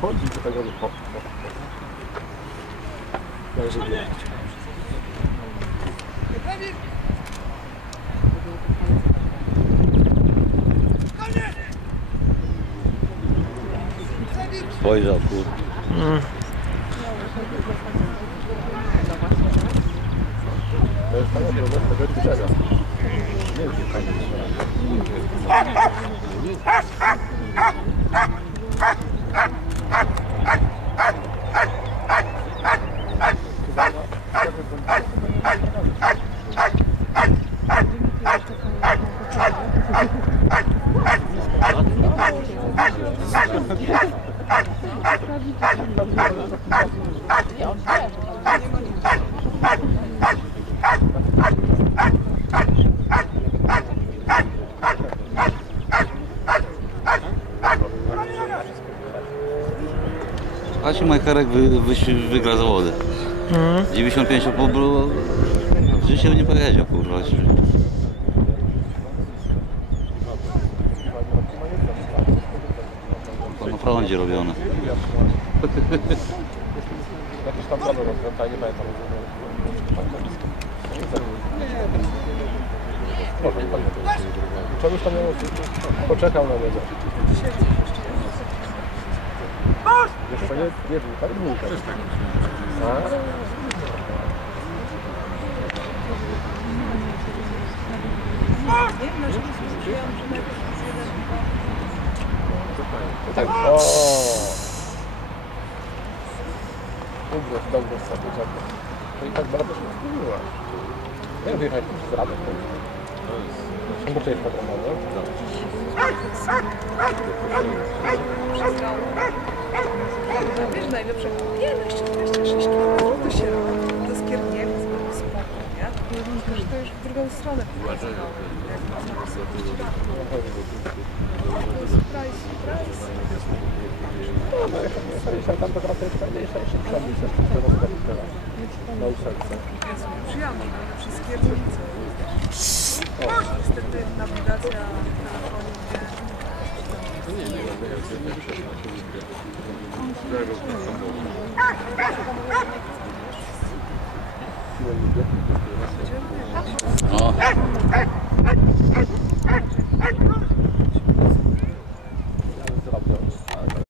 Chodzi do tego, hop, hop, hop. Także kur... Mm. To jest ta droga, tego drzewa brzega. Nie wiem, czy fajnie jest. A ci Majcherek wy, wy, wygra zawody. 95,5 było... Życie nie powiedział kurwa. To na prądzie robione. Jakieś tam plany rozkręta, nie pamiętam. Może nie pamiętam. Czegoś tam miało... Poczekał na niego. Jeszcze nie, nie był, tak? Był tak. A? To tak. O! Ugrać, dobrze sobie czekać. To i tak bardzo się zmieniła. Jak wyjechać z Radek? Muszę przejść po nie? Najlepsze, nie, no jeszcze 26 km to się robi, do Skierniewic, było spoko, nie? Tylko, że to już w drugą stronę. Jak można sobie Surprise, surprise. Tam to trochę jest fajniejsza i szybsza niż te rozkazy teraz. Na ósemce. Jezu, przyjemnie, ale przez Skierniewice. O, niestety nawigacja w Ah.